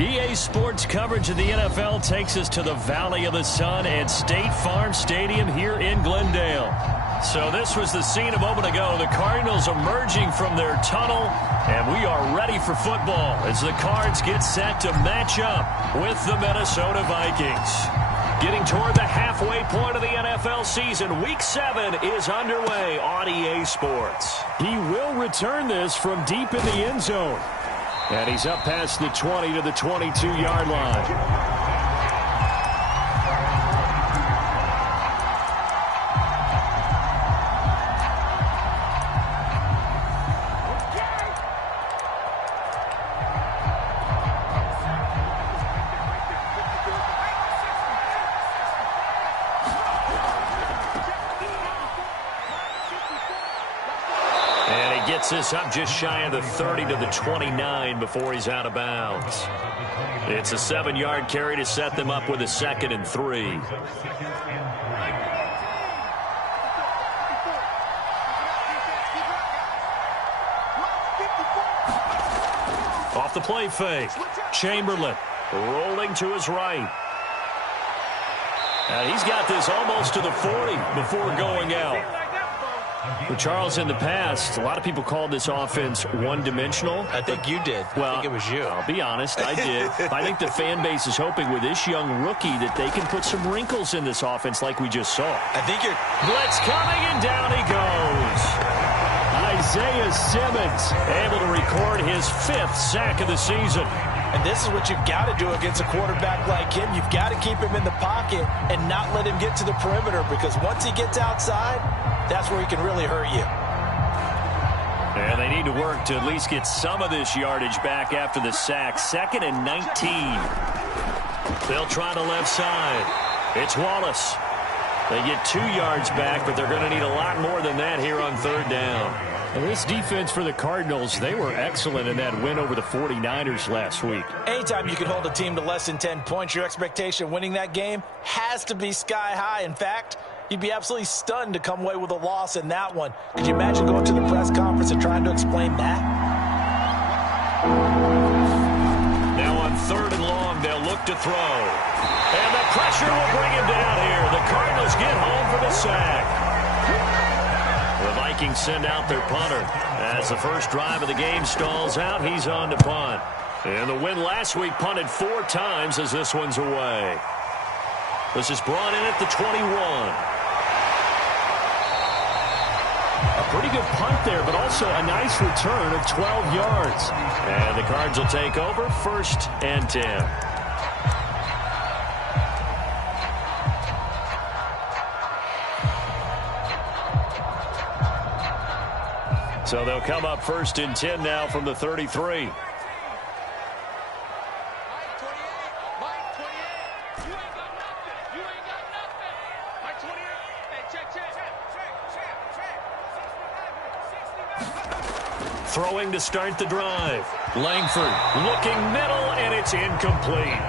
EA Sports coverage of the NFL takes us to the Valley of the Sun at State Farm Stadium here in Glendale. So this was the scene a moment ago. The Cardinals emerging from their tunnel, and we are ready for football as the Cards get set to match up with the Minnesota Vikings. Getting toward the halfway point of the NFL season, Week 7 is underway on EA Sports. He will return this from deep in the end zone. And he's up past the 20 to the 22-yard line. Gets this up just shy of the 30 to the 29 before he's out of bounds. It's a 7-yard carry to set them up with a 2nd and 3. Off the play fake. Chamberlain rolling to his right. And he's got this almost to the 40 before going out. Well, Charles, in the past, a lot of people called this offense one-dimensional. I think you did. Well, I think it was you. I'll be honest, I did. I think the fan base is hoping with this young rookie that they can put some wrinkles in this offense like we just saw. I think you're... Blitz coming, and down he goes. Isaiah Simmons able to record his 5th sack of the season. And this is what you've got to do against a quarterback like him. You've got to keep him in the pocket and not let him get to the perimeter, because once he gets outside, that's where he can really hurt you. And they need to work to at least get some of this yardage back after the sack. 2nd and 19. They'll try the left side. It's Wallace. They get 2 yards back, but they're going to need a lot more than that here on 3rd down. And this defense for the Cardinals, they were excellent in that win over the 49ers last week. Anytime you can hold a team to less than 10 points, your expectation of winning that game has to be sky high. In fact, you'd be absolutely stunned to come away with a loss in that one. Could you imagine going to the press conference and trying to explain that? Now on 3rd and long, they'll look to throw. And the pressure will bring him down here. The Cardinals get home for the sack. The Vikings send out their punter. As the first drive of the game stalls out, he's on to punt. And the win last week punted 4 times as this one's away. This is brought in at the 21. A pretty good punt there, but also a nice return of 12 yards. And the Cards will take over 1st and 10. So they'll come up 1st and 10 now from the 33. Throwing to start the drive. Langford looking middle, and it's incomplete.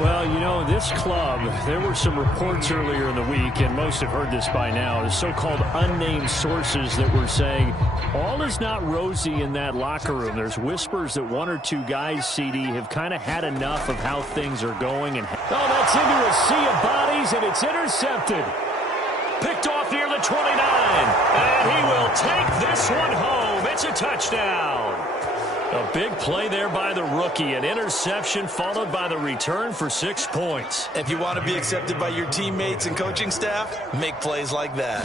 Well, you know, this club, there were some reports earlier in the week, and most have heard this by now, the so-called unnamed sources that were saying all is not rosy in that locker room. There's whispers that 1 or 2 guys, CD, have kind of had enough of how things are going. And oh, that's into a sea of bodies, and it's intercepted. Picked off near the 29, and he will take this one home. It's a touchdown. A big play there by the rookie. An interception followed by the return for 6 points. If you want to be accepted by your teammates and coaching staff, make plays like that.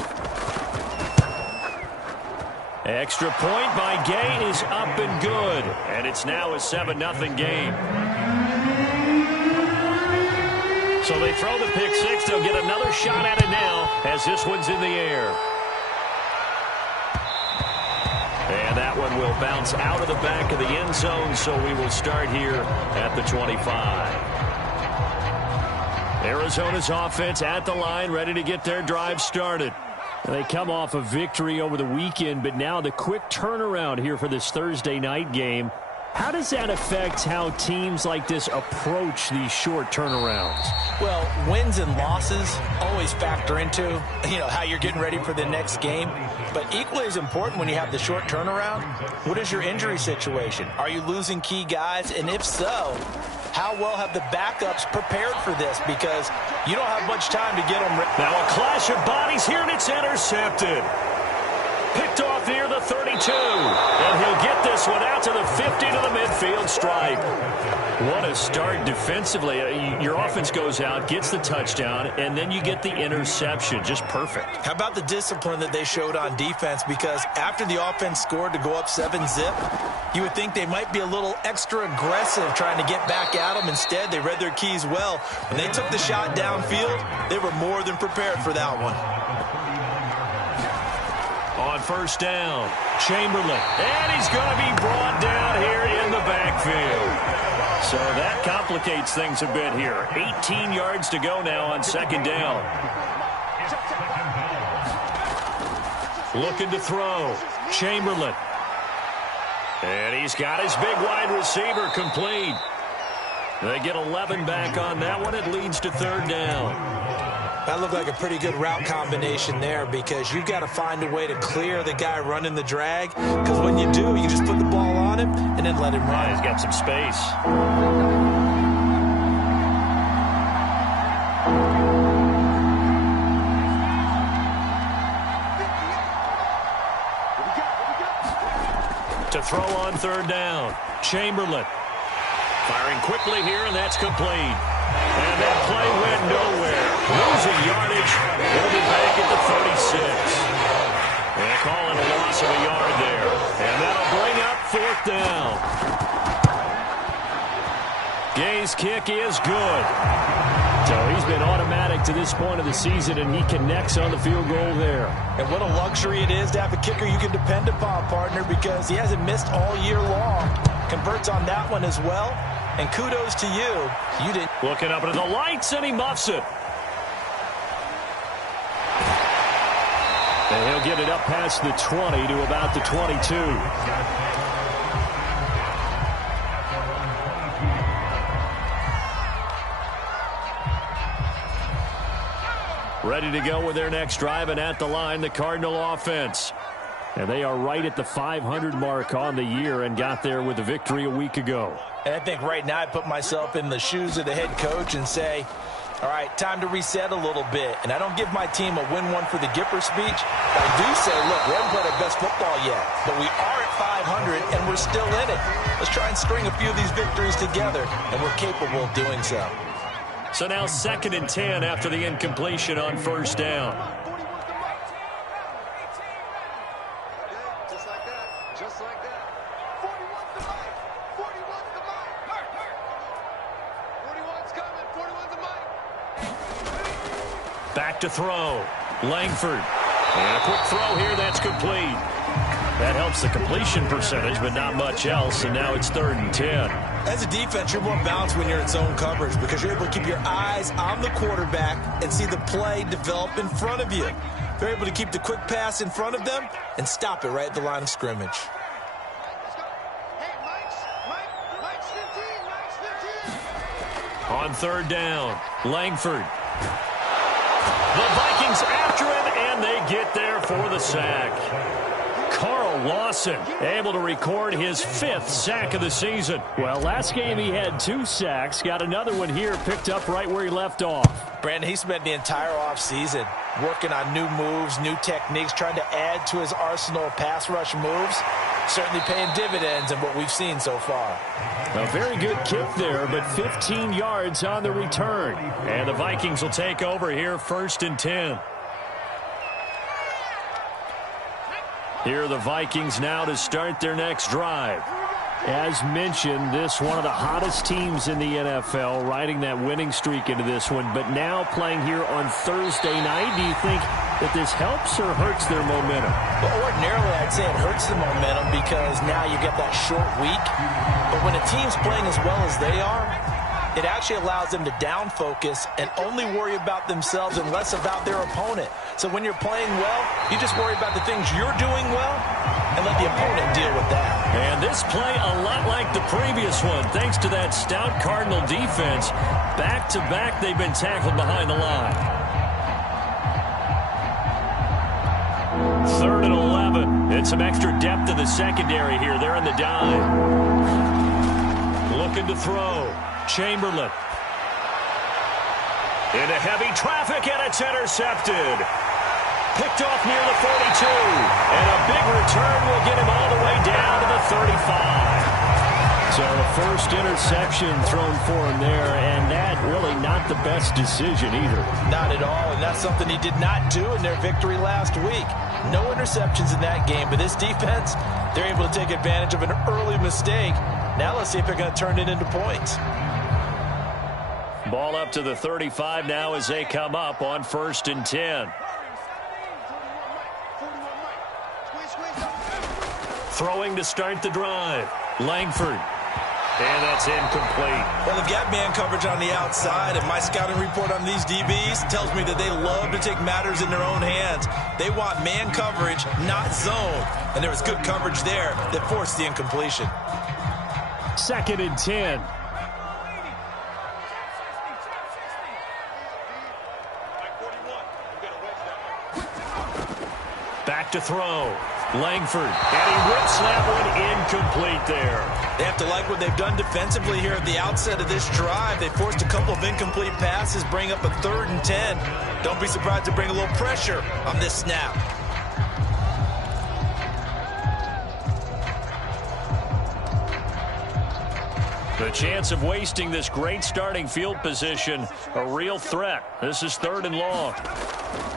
Extra point by Gay is up and good. And it's now a 7-0 game. So they throw the pick 6. They'll get another shot at it now as this one's in the air. And that one will bounce out of the back of the end zone, so we will start here at the 25. Arizona's offense at the line, ready to get their drive started. They come off a victory over the weekend, but now the quick turnaround here for this Thursday night game. How does that affect how teams like this approach these short turnarounds? Well, wins and losses always factor into, how you're getting ready for the next game. But equally as important when you have the short turnaround, what is your injury situation? Are you losing key guys? And if so, how well have the backups prepared for this? Because you don't have much time to get them ready. Now a clash of bodies here, and it's intercepted. Picked off near the 32. And he'll get this one out to the 50 to the midfield stripe. What a start defensively. Your offense goes out, gets the touchdown, and then you get the interception. Just perfect. How about the discipline that they showed on defense? Because after the offense scored to go up 7-zip, you would think they might be a little extra aggressive trying to get back at them. Instead, they read their keys well. When they took the shot downfield, they were more than prepared for that one. On first down, Chamberlain. And he's going to be brought down here in the backfield. So that complicates things a bit here. 18 yards to go now on second down. Looking to throw. Chamberlain. And he's got his big wide receiver complete. They get 11 back on that one. It leads to third down. That looked like a pretty good route combination there because you've got to find a way to clear the guy running the drag. Because when you do, you just put the ball on him and then let him run. He's got some space. To throw on third down, Chamberlain. Firing quickly here, and that's complete. And that play went nowhere. Losing yardage. It'll be back at the 36. And calling a loss of a yard there. And that'll bring up fourth down. Gay's kick is good. So he's been automatic to this point of the season, and he connects on the field goal there. And what a luxury it is to have a kicker you can depend upon, partner, because he hasn't missed all year long. Converts on that one as well. And kudos to you. You didn't. Looking up into the lights, and he muffs it. And he'll get it up past the 20 to about the 22. Ready to go with their next drive, and at the line, the Cardinal offense. And they are right at the 500 mark on the year and got there with a victory a week ago. And I think right now I put myself in the shoes of the head coach and say, all right, time to reset a little bit. And I don't give my team a win one for the Gipper speech. But I do say, look, we haven't played our best football yet, but we are at 500 and we're still in it. Let's try and string a few of these victories together, and we're capable of doing so. So now 2nd and 10 after the incompletion on first down. Back to throw. Langford. And a quick throw here. That's complete. That helps the completion percentage, but not much else. And now it's 3rd and 10. As a defense, you're more balanced when you're in zone coverage because you're able to keep your eyes on the quarterback and see the play develop in front of you. They're able to keep the quick pass in front of them and stop it right at the line of scrimmage. On 3rd down, Langford. The Vikings after him, and they get there for the sack. Carl Lawson able to record his 5th sack of the season. Well, last game he had 2 sacks. Got another one here, picked up right where he left off. Brandon, he spent the entire offseason working on new moves, new techniques, trying to add to his arsenal of pass rush moves. Certainly paying dividends in what we've seen so far. A very good kick there, but 15 yards on the return. And the Vikings will take over here, 1st and 10. Here are the Vikings now to start their next drive. As mentioned, this one of the hottest teams in the NFL, riding that winning streak into this one, but now playing here on Thursday night. Do you think that this helps or hurts their momentum? Well, ordinarily, I'd say it hurts the momentum because now you get that short week. But when a team's playing as well as they are, it actually allows them to down focus and only worry about themselves and less about their opponent. So when you're playing well, you just worry about the things you're doing well and let the opponent deal with that. And this play a lot like the previous one, thanks to that stout Cardinal defense. Back-to-back, they've been tackled behind the line. 3rd and 11. It's some extra depth in the secondary here. They're in the dime. Looking to throw. Chamberlain. Into heavy traffic, and it's intercepted. Picked off near the 42. And a big return will get him all the way down to the 35. So the first interception thrown for him there, and that really not the best decision either. Not at all, and that's something he did not do in their victory last week. No interceptions in that game, but this defense, they're able to take advantage of an early mistake. Now let's see if they're going to turn it into points. Ball up to the 35 now as they come up on 1st and 10. Throwing to start the drive. Langford. And that's incomplete. Well, they've got man coverage on the outside, and my scouting report on these DBs tells me that they love to take matters in their own hands. They want man coverage, not zone. And there was good coverage there that forced the incompletion. 2nd and 10. Back to throw. Langford. And he rips that one incomplete there. They have to like what they've done defensively here at the outset of this drive. They forced a couple of incomplete passes, bring up a 3rd and 10. Don't be surprised to bring a little pressure on this snap. The chance of wasting this great starting field position, a real threat. This is 3rd and long.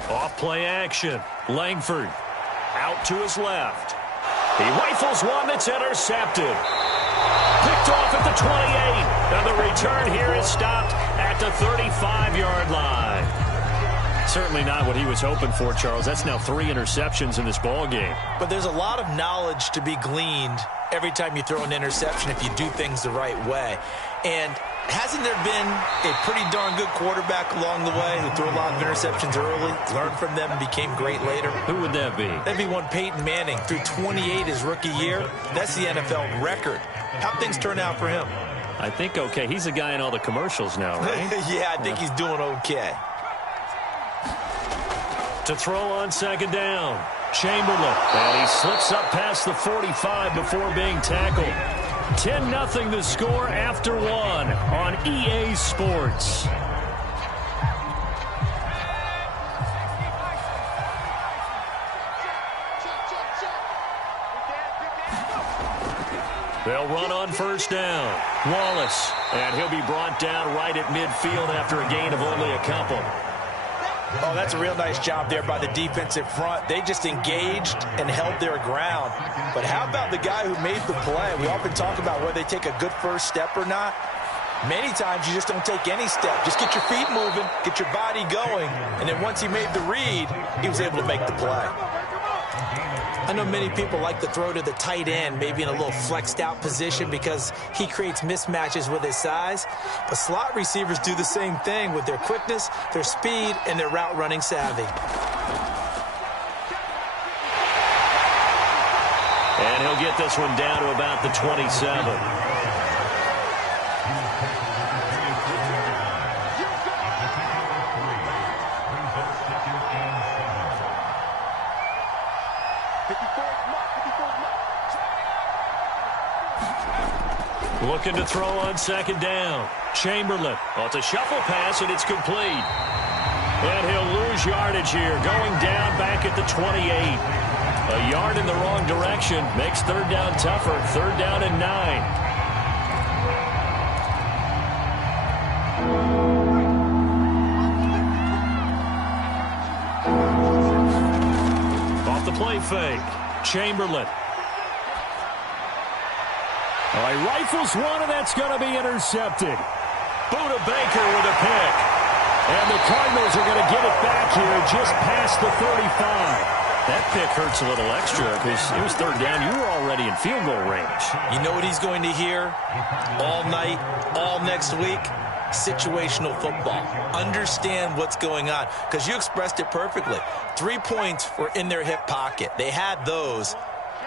Off play action. Langford out to his left. He rifles one that's intercepted. Picked off at the 28. And the return here is stopped at the 35-yard line. Certainly not what he was hoping for, Charles. That's now 3 interceptions in this ball game. But there's a lot of knowledge to be gleaned every time you throw an interception if you do things the right way. And hasn't there been a pretty darn good quarterback along the way who threw a lot of interceptions early, learned from them, and became great later? Who would that be? That'd be one Peyton Manning. Threw 28 his rookie year. That's the NFL record. How'd things turn out for him? I think okay. He's a guy in all the commercials now, right? Yeah, I think he's doing okay. To throw on 2nd down. Chamberlain. And he slips up past the 45 before being tackled. 10-0 the score after 1 on EA Sports. They'll run on 1st down. Wallace. And he'll be brought down right at midfield after a gain of only a couple. Oh, that's a real nice job there by the defensive front. They just engaged and held their ground. But how about the guy who made the play? We often talk about whether they take a good first step or not. Many times you just don't take any step. Just get your feet moving, get your body going, and then once he made the read, he was able to make the play. I know many people like to throw to the tight end, maybe in a little flexed out position because he creates mismatches with his size. But slot receivers do the same thing with their quickness, their speed, and their route running savvy. And he'll get this one down to about the 27. Looking to throw on 2nd down. Chamberlain. Well, it's a shuffle pass, and it's complete. And he'll lose yardage here, going down back at the 28. A yard in the wrong direction makes 3rd down tougher. 3rd down and 9. Off the play fake. Chamberlain. All right, rifles one, and that's going to be intercepted. Buda Baker with a pick. And the Cardinals are going to get it back here just past the 35. That pick hurts a little extra because it was 3rd down. You were already in field goal range. You know what he's going to hear all night, all next week? Situational football. Understand what's going on, because you expressed it perfectly. 3 points were in their hip pocket. They had those.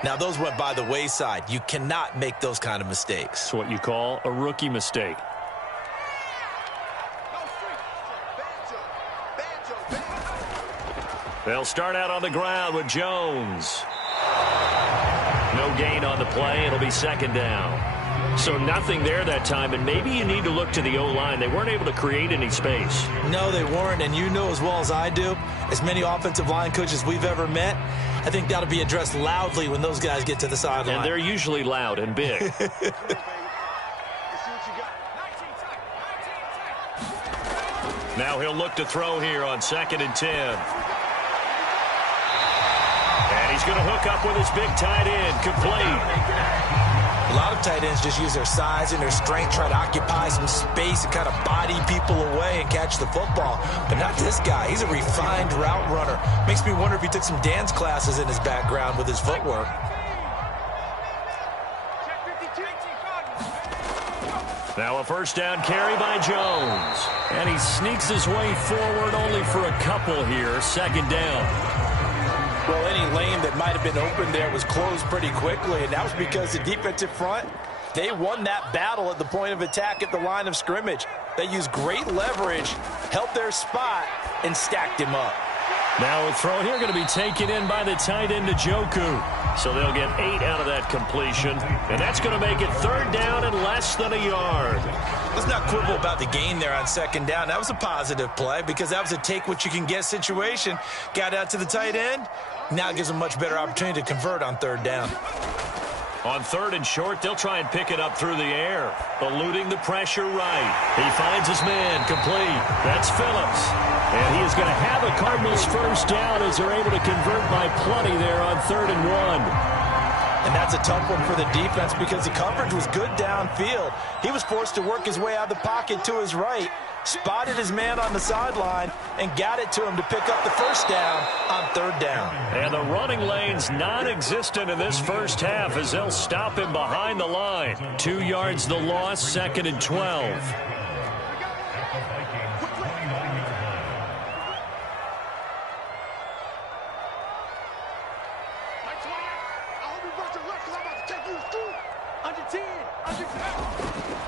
Now, those went by the wayside. You cannot make those kind of mistakes. It's what you call a rookie mistake. They'll start out on the ground with Jones. No gain on the play. It'll be second down. So nothing there that time, and maybe you need to look to the O-line. They weren't able to create any space. No, they weren't, and you know as well as I do, as many offensive line coaches we've ever met, I think that'll be addressed loudly when those guys get to the sideline. And they're usually loud and big. Now he'll look to throw here on 2nd and 10. And he's going to hook up with his big tight end, complete. A lot of tight ends just use their size and their strength, try to occupy some space and kind of body people away and catch the football. But not this guy. He's a refined route runner. Makes me wonder if he took some dance classes in his background with his footwork. Now a first down carry by Jones. And he sneaks his way forward only for a couple here. 2nd down. Well, any lane that might have been open there was closed pretty quickly, and that was because the defensive front, they won that battle at the point of attack at the line of scrimmage. They used great leverage, held their spot, and stacked him up. Now a throw here going to be taken in by the tight end, Njoku. So they'll get 8 out of that completion, and that's going to make it 3rd down and less than a yard. Let's not quibble about the gain there on 2nd down. That was a positive play because that was a take-what-you-can-get situation. Got out to the tight end. Now it gives them a much better opportunity to convert on 3rd down. On 3rd and short, they'll try and pick it up through the air, eluding the pressure right. He finds his man, complete. That's Phillips. And he is going to have a Cardinals first down as they're able to convert by plenty there on 3rd and 1. And that's a tough one for the defense because the coverage was good downfield. He was forced to work his way out of the pocket to his right, spotted his man on the sideline, and got it to him to pick up the first down on 3rd down. And the running lane's non-existent in this first half as they'll stop him behind the line. 2 yards the loss, 2nd and 12.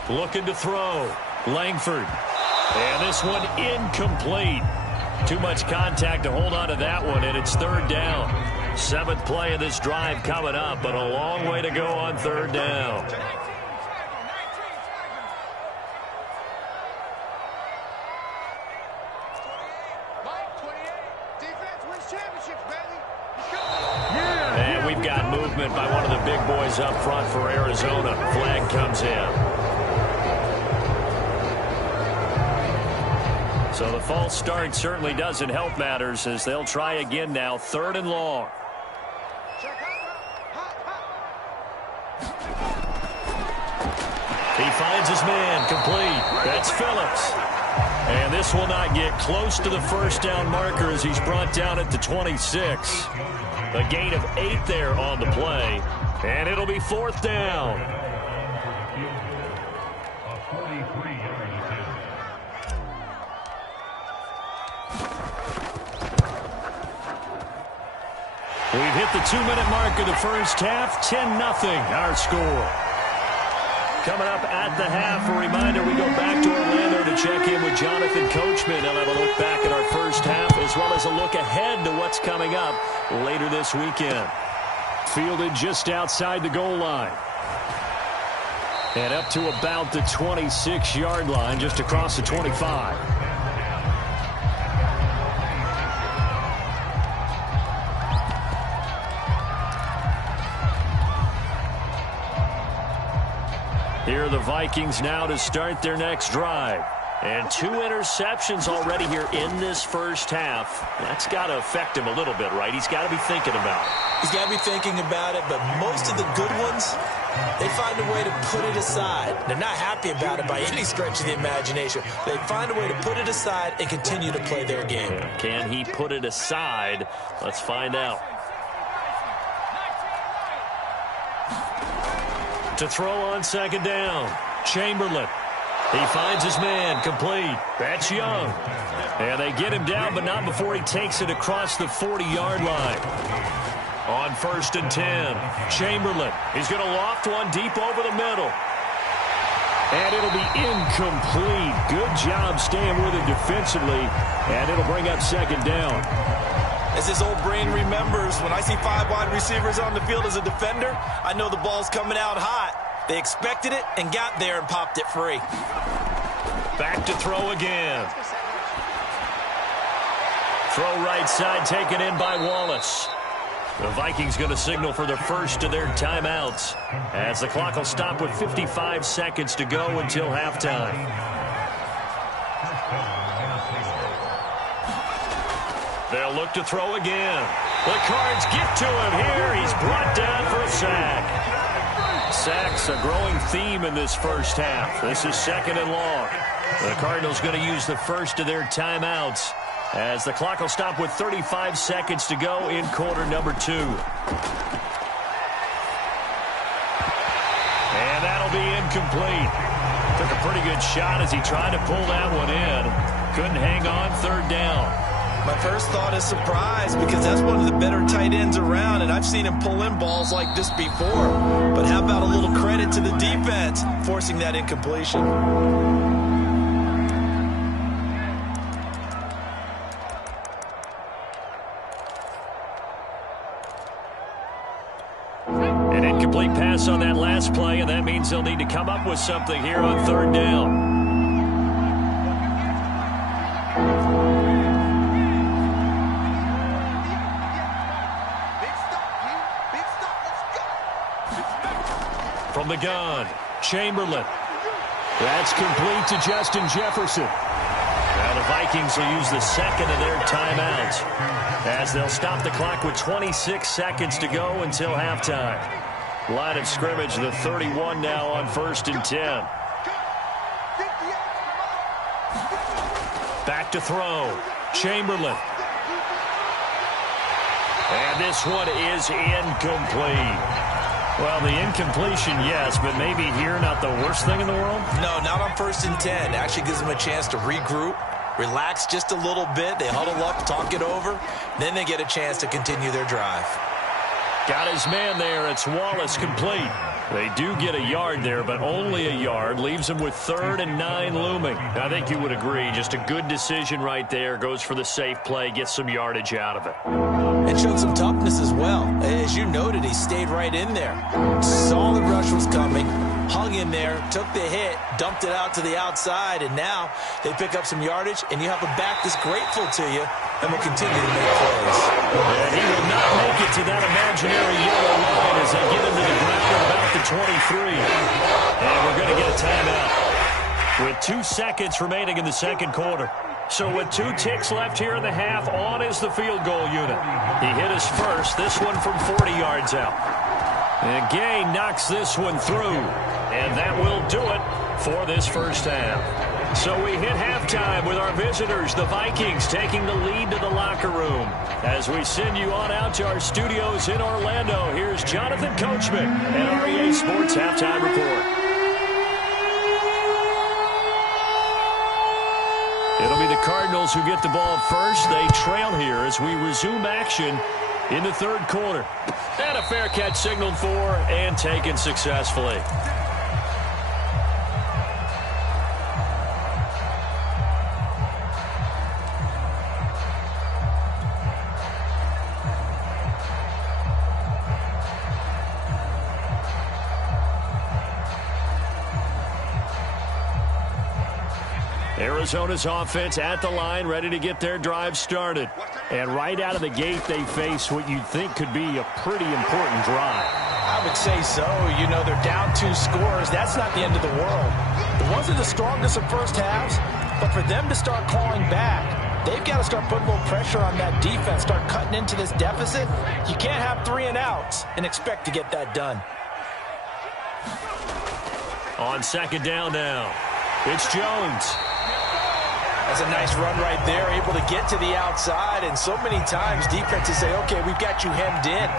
Looking to throw. Langford. And this one incomplete. Too much contact to hold on to that one, and it's 3rd down. 7th play of this drive coming up, but a long way to go on 3rd down. And we've got movement by one of the big boys up front for Arizona. Flag comes in. So the false start certainly doesn't help matters as they'll try again now, 3rd and long. He finds his man, complete. That's Phillips. And this will not get close to the first down marker as he's brought down at the 26. A gain of 8 there on the play. And it'll be 4th down. We've hit the 2-minute mark of the first half. 10-0 our score. Coming up at the half, a reminder, we go back to Orlando to check in with Jonathan Coachman. He'll have a look back at our first half as well as a look ahead to what's coming up later this weekend. Fielded just outside the goal line. And up to about the 26-yard line, just across the 25. Here are the Vikings now to start their next drive. And 2 interceptions already here in this first half. That's got to affect him a little bit, right? He's got to be thinking about it. He's got to be thinking about it, but most of the good ones, they find a way to put it aside. They're not happy about it by any stretch of the imagination. They find a way to put it aside and continue to play their game. Can he put it aside? Let's find out. To throw on 2nd down, Chamberlain. He finds his man, complete. That's Young. And they get him down, but not before he takes it across the 40-yard line. On 1st and 10, Chamberlain. He's going to loft one deep over the middle. And it'll be incomplete. Good job staying with it defensively. And it'll bring up 2nd down. As his old brain remembers, when I see 5 wide receivers on the field as a defender, I know the ball's coming out hot. They expected it and got there and popped it free. Back to throw again. Throw right side taken in by Wallace. The Vikings going to signal for the first of their timeouts as the clock will stop with 55 seconds to go until halftime. They'll look to throw again. The Cards get to him here. He's brought down for a sack. Sacks a growing theme in this first half. This is 2nd and long. The Cardinals going to use the first of their timeouts as the clock will stop with 35 seconds to go in quarter number 2. And that'll be incomplete. Took a pretty good shot as he tried to pull that one in. Couldn't hang on, 3rd down. My first thought is surprise because that's one of the better tight ends around, and I've seen him pull in balls like this before. But how about a little credit to the defense forcing that incompletion? An incomplete pass on that last play, and that means they'll need to come up with something here on 3rd down. From the gun, Chamberlain. That's complete to Justin Jefferson. Now the Vikings will use the 2nd of their timeouts as they'll stop the clock with 26 seconds to go until halftime. Line of scrimmage, the 31 now on 1st and 10. Back to throw. Chamberlain. And this one is incomplete. Well, the incompletion, yes, but maybe here not the worst thing in the world? No, not on 1st and 10. Actually gives them a chance to regroup, relax just a little bit. They huddle up, talk it over. Then they get a chance to continue their drive. Got his man there. It's Wallace complete. They do get a yard there, but only a yard. Leaves them with 3rd and 9 looming. I think you would agree. Just a good decision right there. Goes for the safe play. Gets some yardage out of it. And showed some toughness as well. As you noted, he stayed right in there. Saw the rush was coming. Hung in there. Took the hit. Dumped it out to the outside. And now they pick up some yardage. And you have a back that's grateful to you. And will continue to make plays. And he will not make it to that imaginary yellow line as they get into the ground at about the 23. And we're going to get a timeout with 2 seconds remaining in the 2nd quarter. So with 2 ticks left here in the half, on is the field goal unit. He hit his first, this one from 40 yards out. And Gay knocks this one through. And that will do it for this first half. So we hit halftime with our visitors, the Vikings, taking the lead to the locker room. As we send you on out to our studios in Orlando, here's Jonathan Coachman and REA Sports Halftime Report. It'll be the Cardinals who get the ball first. They trail here as we resume action in the 3rd quarter. And a fair catch signaled for and taken successfully. Arizona's offense at the line, ready to get their drive started. And right out of the gate, they face what you'd think could be a pretty important drive. I would say so. You know, they're down 2 scores. That's not the end of the world. It wasn't the strongest of first halves, but for them to start clawing back, they've got to start putting a little pressure on that defense, start cutting into this deficit. You can't have 3 and outs and expect to get that done. On 2nd down now, it's Jones. That's a nice run right there, able to get to the outside, and so many times defenses say, okay, we've got you hemmed in.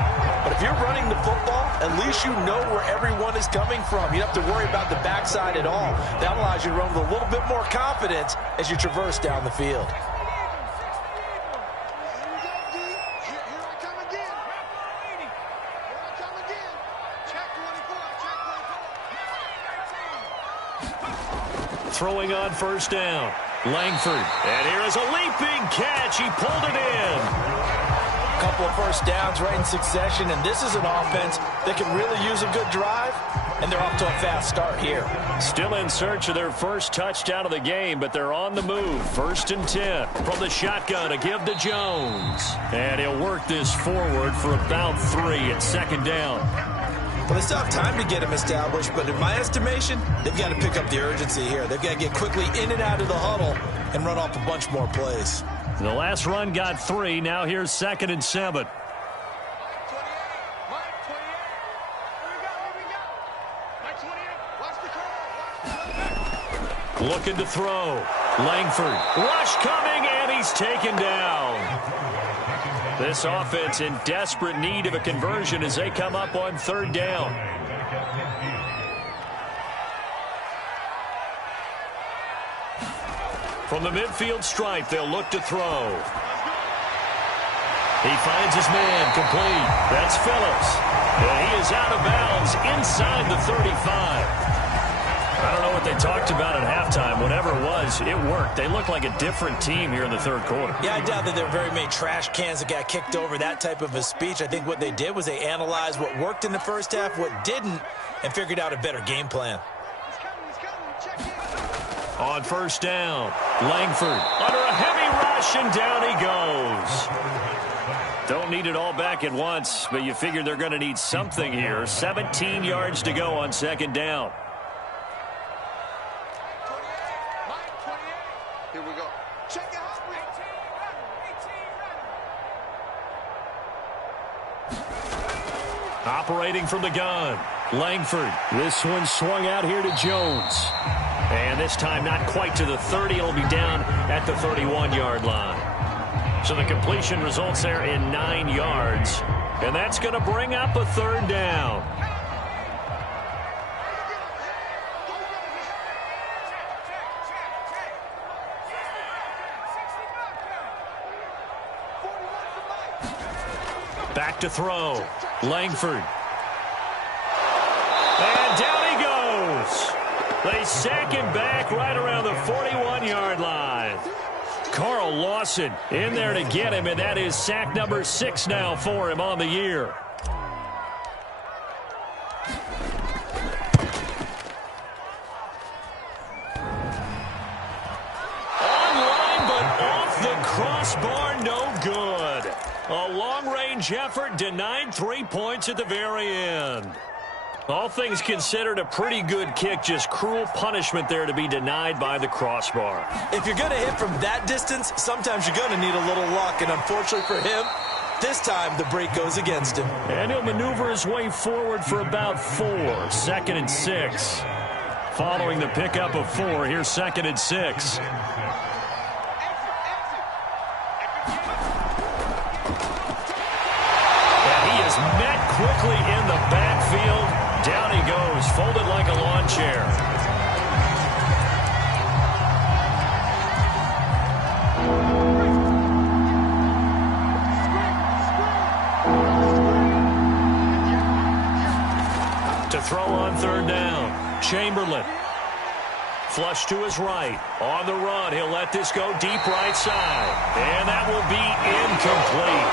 But if you're running the football, at least you know where everyone is coming from. You don't have to worry about the backside at all. That allows you to run with a little bit more confidence as you traverse down the field. Throwing on first down. Langford. And here is a leaping catch. He pulled it in. A couple of first downs right in succession, and this is an offense that can really use a good drive, and they're off to a fast start here. Still in search of their first touchdown of the game, but they're on the move. 1st and 10 from the shotgun to give to Jones. And he'll work this forward for about 3 at 2nd down. Well, they still have time to get him established, but in my estimation, they've got to pick up the urgency here. They've got to get quickly in and out of the huddle and run off a bunch more plays. The last run got 3. Now here's 2nd and 7. Looking to throw. Langford. Rush coming, and he's taken down. This offense in desperate need of a conversion as they come up on 3rd down. From the midfield stripe, they'll look to throw. He finds his man complete. That's Phillips. And he is out of bounds inside the 35. I don't know what they talked about at halftime. Whatever it was, it worked. They look like a different team here in the 3rd quarter. Yeah, I doubt that there were very many trash cans that got kicked over, that type of a speech. I think what they did was they analyzed what worked in the first half, what didn't, and figured out a better game plan. On 1st down, Langford under a heavy rush, and down he goes. Don't need it all back at once, but you figure they're going to need something here. 17 yards to go on 2nd down. Here we go. Check it out. Operating from the gun, Langford. This one swung out here to Jones. And this time not quite to the 30. It'll be down at the 31-yard line. So the completion results there in 9 yards. And that's going to bring up a 3rd down. Back to throw. Langford. And down he goes. They sack him back right around the 41-yard line. Carl Lawson in there to get him, and that is sack number 6 now for him on the year. Online, but off the crossbar, no good. A long-range effort denied 3 points at the very end. All things considered, a pretty good kick, just cruel punishment there to be denied by the crossbar. If you're going to hit from that distance, sometimes you're going to need a little luck, and unfortunately for him, this time the break goes against him. And he'll maneuver his way forward for about 4. 2nd and 6. Following the pickup of 4, here's 2nd and 6. Met quickly in the backfield. Down he goes, folded like a lawn chair. To throw on 3rd down, Chamberlain. Flush to his right. On the run, he'll let this go deep right side. And that will be incomplete.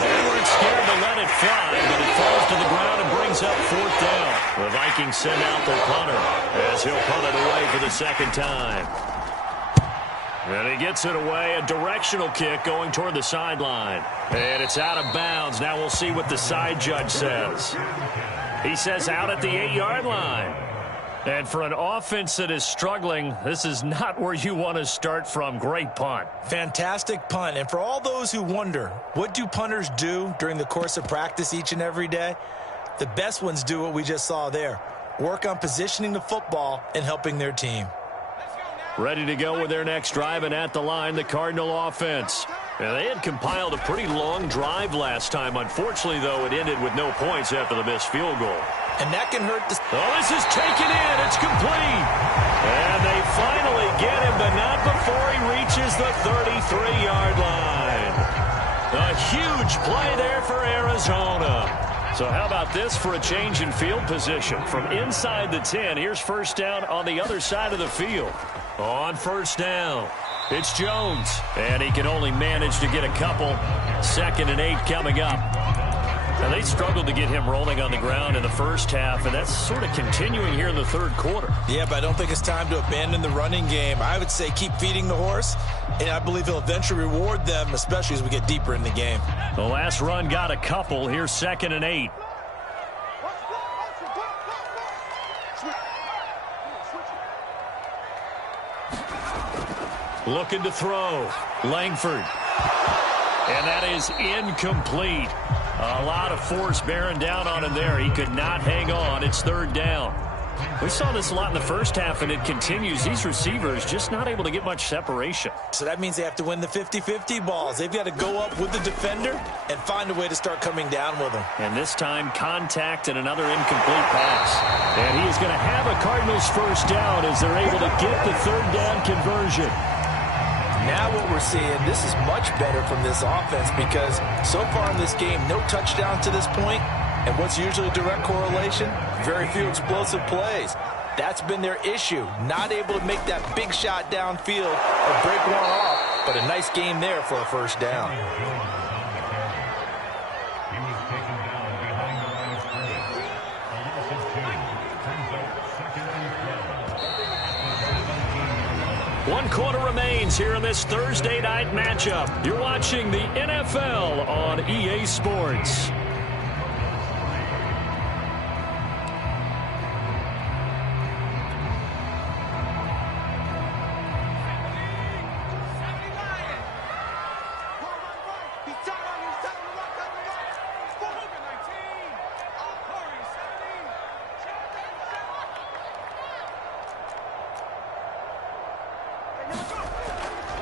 They weren't scared to let it fly, but it falls to the ground and brings up 4th down. The Vikings send out their punter as he'll punt it away for the 2nd time. And he gets it away, a directional kick going toward the sideline. And it's out of bounds. Now we'll see what the side judge says. He says out at the 8-yard line. And for an offense that is struggling, this is not where you want to start from. Great punt. Fantastic punt. And for all those who wonder, what do punters do during the course of practice each and every day? The best ones do what we just saw there. Work on positioning the football and helping their team. Ready to go with their next drive, and at the line, the Cardinal offense. And they had compiled a pretty long drive last time. Unfortunately, though, it ended with no points after the missed field goal. And that can hurt the... Oh, this is taken in. It's complete. And they finally get him, but not before he reaches the 33-yard line. A huge play there for Arizona. So how about this for a change in field position? From inside the 10, here's first down on the other side of the field. On first down, it's Jones. And he can only manage to get a couple. 2nd and 8 coming up. Now, they struggled to get him rolling on the ground in the first half, and that's sort of continuing here in the third quarter. Yeah, but I don't think it's time to abandon the running game. I would say keep feeding the horse, and I believe he'll eventually reward them, especially as we get deeper in the game. The last run got a couple. Here's 2nd and 8. Looking to throw. Langford. And that is incomplete. A lot of force bearing down on him there. He could not hang on. It's 3rd down. We saw this a lot in the first half, and it continues. These receivers just not able to get much separation. So that means they have to win the 50-50 balls. They've got to go up with the defender and find a way to start coming down with them. And this time, contact and another incomplete pass. And he is going to have a Cardinals first down as they're able to get the 3rd down conversion. Now what we're seeing, this is much better from this offense because so far in this game, no touchdowns to this point, and what's usually a direct correlation? Very few explosive plays. That's been their issue, not able to make that big shot downfield or break one off, but a nice game there for a first down. One quarter remains here in this Thursday night matchup. You're watching the NFL on EA Sports.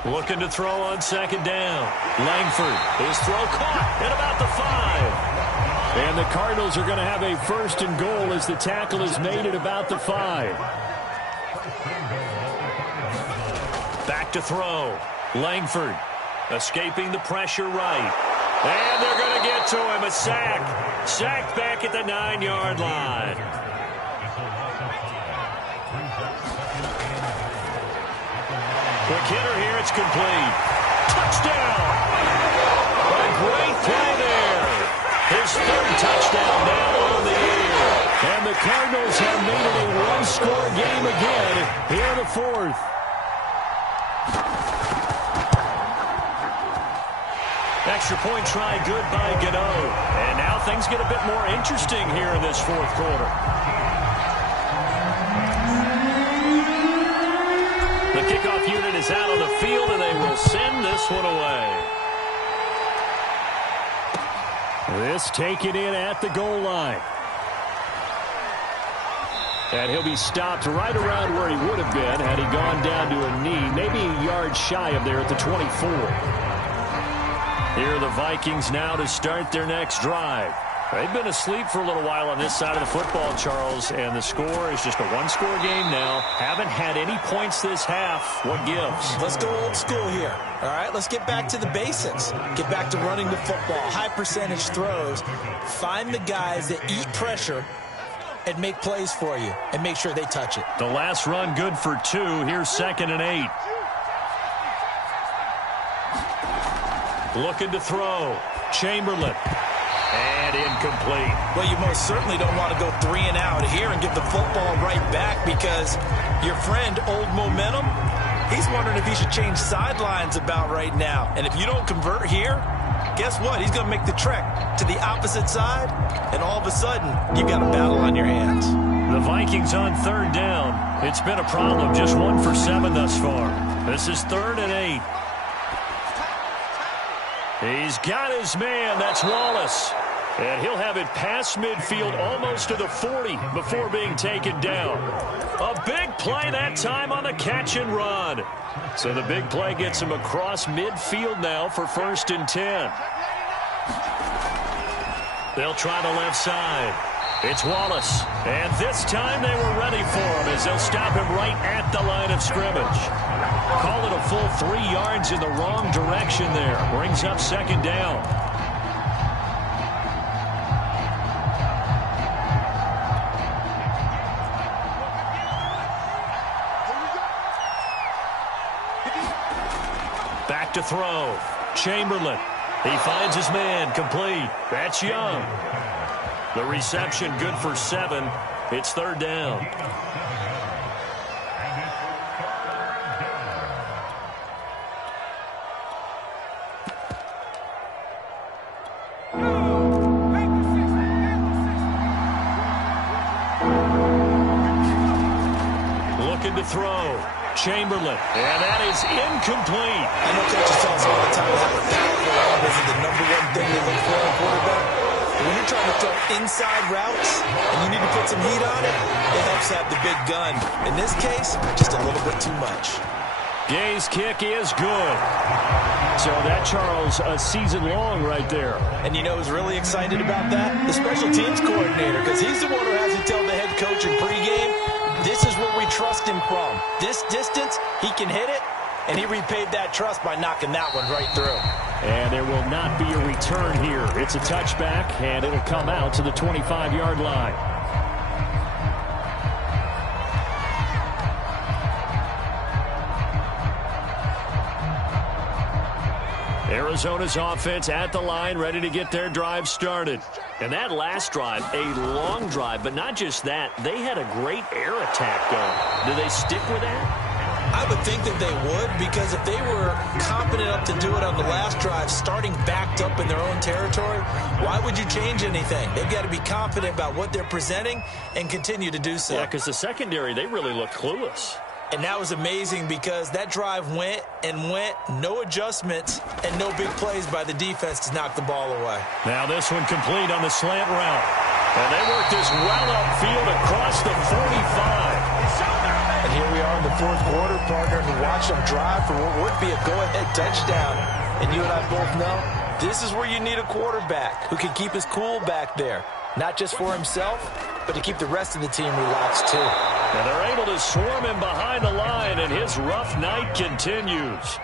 Looking to throw on 2nd down. Langford, his throw caught at about the 5. And the Cardinals are going to have a 1st and goal as the tackle is made at about the 5. Back to throw. Langford escaping the pressure right. And they're going to get to him. A sack. Sacked back at the 9-yard line. Quick hitter here, it's complete. Touchdown! A great play there. His 3rd touchdown now on the year. And the Cardinals have made it a one-score game again here in the 4th. Extra point try good by Gano. And now things get a bit more interesting here in this 4th quarter. The kickoff unit is out on the field, and they will send this one away. This taken in at the goal line. And he'll be stopped right around where he would have been had he gone down to a knee, maybe a yard shy of there at the 24. Here are the Vikings now to start their next drive. They've been asleep for a little while on this side of the football, Charles, and the score is just a one-score game now. Haven't had any points this half. What gives? Let's go old school here. All right, let's get back to the basics. Get back to running the football, high percentage throws. Find the guys that eat pressure and make plays for you and make sure they touch it. The last run good for 2. Here's 2nd and 8. Looking to throw. Chamberlain. And incomplete. Well, you most certainly don't want to go 3 and out here and give the football right back because your friend, Old Momentum, he's wondering if he should change sidelines about right now. And if you don't convert here, guess what? He's going to make the trek to the opposite side, and all of a sudden, you've got a battle on your hands. The Vikings on 3rd down. It's been a problem. Just 1 for 7 thus far. This is 3rd and 8. He's got his man. That's Wallace. And he'll have it past midfield almost to the 40 before being taken down. A big play that time on the catch and run. So the big play gets him across midfield now for 1st and 10. They'll try the left side. It's Wallace. And this time they were ready for him as they'll stop him right at the line of scrimmage. Call it a full 3 yards in the wrong direction there. Brings up 2nd down. to throw. Chamberlain. He finds his man, complete. That's Young. The reception good for 7. It's third down. Looking to throw. Chamberlain. And that is incomplete. I know coaches tell us all the time how powerful arm is the number one thing they look for in a quarterback. But when you're trying to throw inside routes and you need to put some heat on it, it helps have the big gun. In this case, just a little bit too much. Gay's kick is good. So that, Charles, a season long right there. And you know who's really excited about that? The special teams coordinator, because he's the one who has to tell the head coach in pregame, this is where we trust him from. This distance, he can hit it, and he repaid that trust by knocking that one right through. And there will not be a return here. It's a touchback, and it'll come out to the 25-yard line. Arizona's offense at the line, ready to get their drive started. And that last drive, a long drive, but not just that. They had a great air attack going. Do they stick with that? I would think that they would, because if they were confident enough to do it on the last drive, starting backed up in their own territory, why would you change anything? They've got to be confident about what they're presenting and continue to do so. Yeah, because the secondary, they really look clueless. And that was amazing because that drive went and went, no adjustments, and no big plays by the defense to knock the ball away. Now this one complete on the slant route. And they work this well upfield across the 45. And here we are in the fourth quarter, partner, and watch them drive for what would be a go-ahead touchdown. And you and I both know this is where you need a quarterback who can keep his cool back there. Not just for himself, but to keep the rest of the team relaxed too. And they're able to swarm him behind the line, and his rough night continues.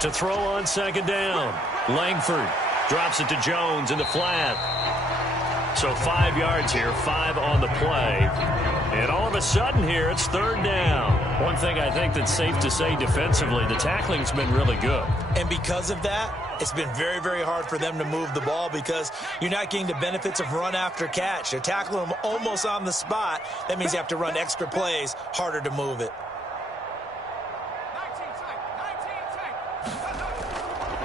To throw on second down. Langford drops it to Jones in the flat. So 5 yards here, 5 on the play. And all of a sudden here, it's third down. One thing I think that's safe to say defensively, the tackling's been really good. And because of that, it's been very, very hard for them to move the ball because you're not getting the benefits of run after catch. They're tackling them almost on the spot. That means you have to run extra plays, harder to move it.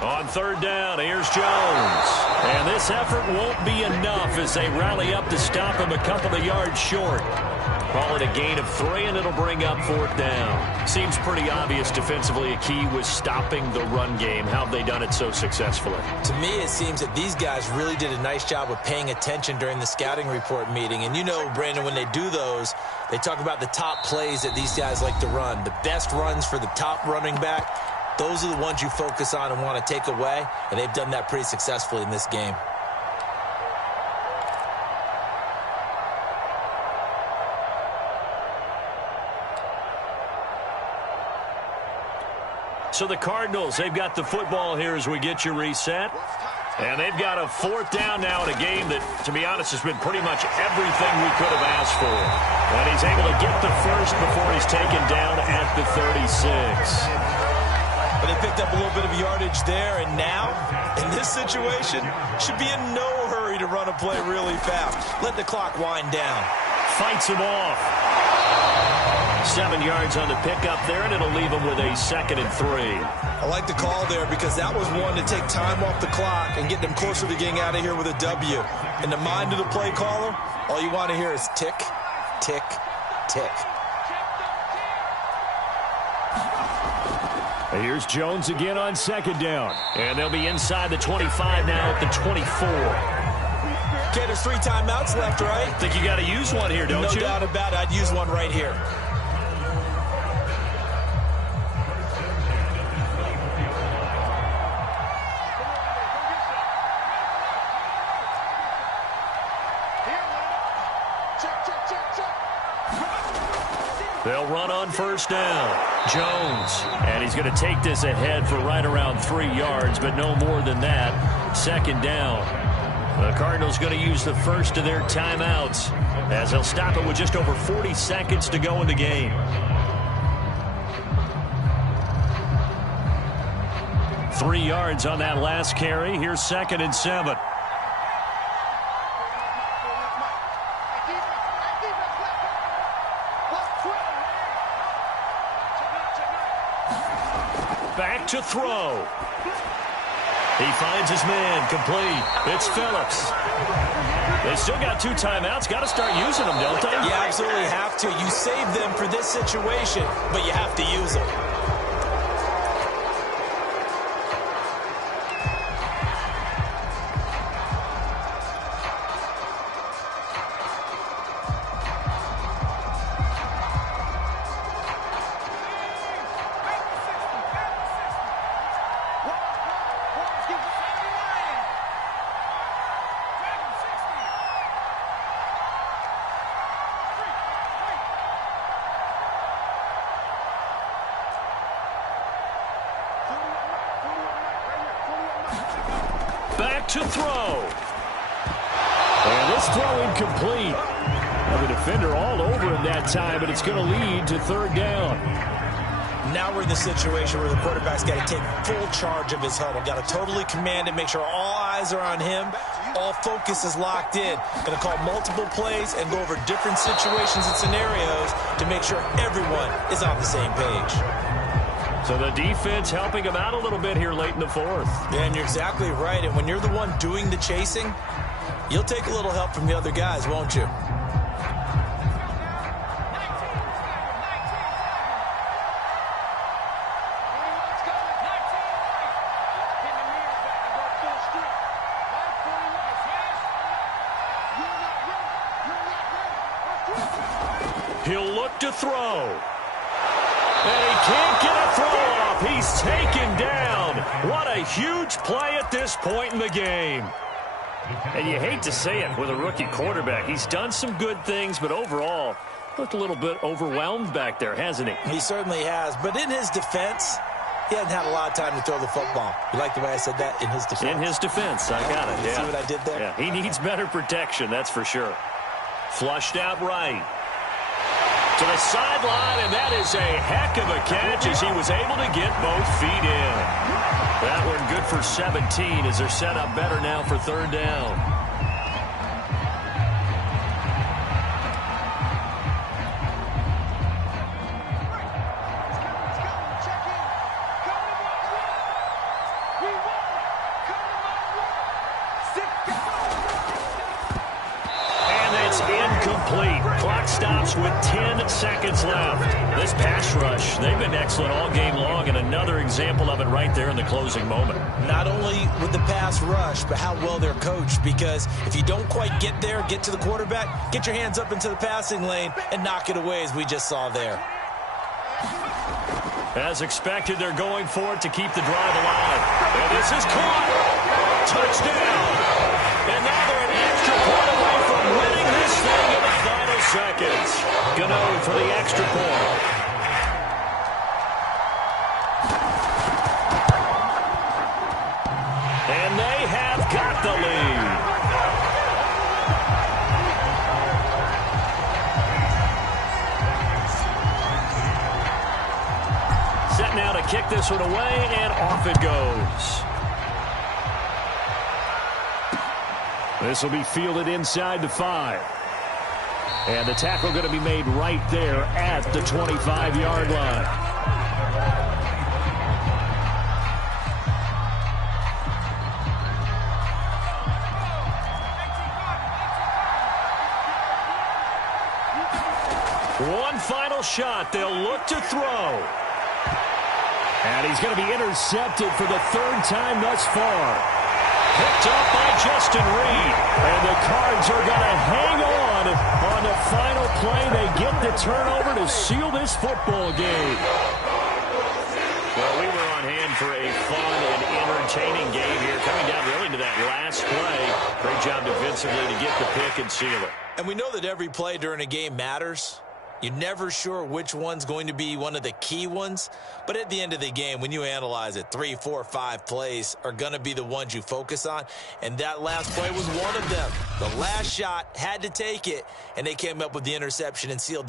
On third down, here's Jones. And this effort won't be enough as they rally up to stop him a couple of yards short. Call it a gain of 3, and it'll bring up fourth down. Seems pretty obvious defensively a key was stopping the run game. How have they done it so successfully? To me, it seems that these guys really did a nice job of paying attention during the scouting report meeting. And you know, Brandon, when they do those, they talk about the top plays that these guys like to run. The best runs for the top running back. Those are the ones you focus on and want to take away, and they've done that pretty successfully in this game. So the Cardinals, they've got the football here as we get you reset. And they've got a fourth down now in a game that, to be honest, has been pretty much everything we could have asked for. And he's able to get the first before he's taken down at the 36. But they picked up a little bit of yardage there, and now, in this situation, should be in no hurry to run a play really fast. Let the clock wind down. Fights him off. 7 yards on the pickup there, and it'll leave him with a 2nd and 3. I like the call there because that was one to take time off the clock and get them closer to getting out of here with a W. In the mind of the play caller, all you want to hear is tick, tick, tick. Here's Jones again on second down. And they'll be inside the 25 now at the 24. Okay, there's 3 timeouts left, right? Think you got to use one here, don't you? No doubt about it. I'd use one right here. They'll run on first down. Jones. And he's going to take this ahead for right around 3 yards, but no more than that. Second down. The Cardinals going to use the first of their timeouts as they'll stop it with just over 40 seconds to go in the game. 3 yards on that last carry. Here's 2nd and 7. Back to throw. He finds his man, complete. It's Phillips. They still got 2 timeouts. Got to start using them, don't they? You absolutely have to. You save them for this situation, but you have to use them. Back to throw. And this throw incomplete. Well, the defender all over him that time, but it's going to lead to 3rd down. Now we're in the situation where the quarterback's got to take full charge of his huddle. Got to totally command it, make sure all eyes are on him. All focus is locked in. Going to call multiple plays and go over different situations and scenarios to make sure everyone is on the same page. So the defense helping him out a little bit here late in the 4th. Yeah, and you're exactly right. And when you're the one doing the chasing, you'll take a little help from the other guys, won't you? He'll look to throw. And he can't get a throw off. He's taken down. What a huge play at this point in the game. And you hate to say it with a rookie quarterback. He's done some good things, but overall, looked a little bit overwhelmed back there, hasn't he? He certainly has. But in his defense, he hasn't had a lot of time to throw the football. You like the way I said that? In his defense. In his defense. I got it. You yeah. see what I did there? Yeah, he needs better protection, that's for sure. Flushed out right. To the sideline, and that is a heck of a catch as he was able to get both feet in. That one good for 17 as they're set up better now for 3rd down. Incomplete. Clock stops with 10 seconds left. This pass rush, they've been excellent all game long, and another example of it right there in the closing moment. Not only with the pass rush, but how well they're coached, because if you don't quite get there, get to the quarterback, get your hands up into the passing lane and knock it away as we just saw there. As expected, they're going for it to keep the drive alive. And this is caught. Touchdown. And now they're an extra point away from winning this thing in the final seconds. Gano for the extra point. And they have got the lead. Set now to kick this one away, and off it goes. This will be fielded inside the 5. And the tackle going to be made right there at the 25-yard line. One final shot. They'll look to throw. And he's going to be intercepted for the 3rd time thus far. Picked up by Justin Reed. And the Cards are going to hang on the final play. They get the turnover to seal this football game. Well, we were on hand for a fun and entertaining game here. Coming down really to that last play. Great job defensively to get the pick and seal it. And we know that every play during a game matters. You're never sure which one's going to be one of the key ones. But at the end of the game, when you analyze it, 3, 4, 5 plays are going to be the ones you focus on. And that last play was one of them. The last shot had to take it, and they came up with the interception and sealed their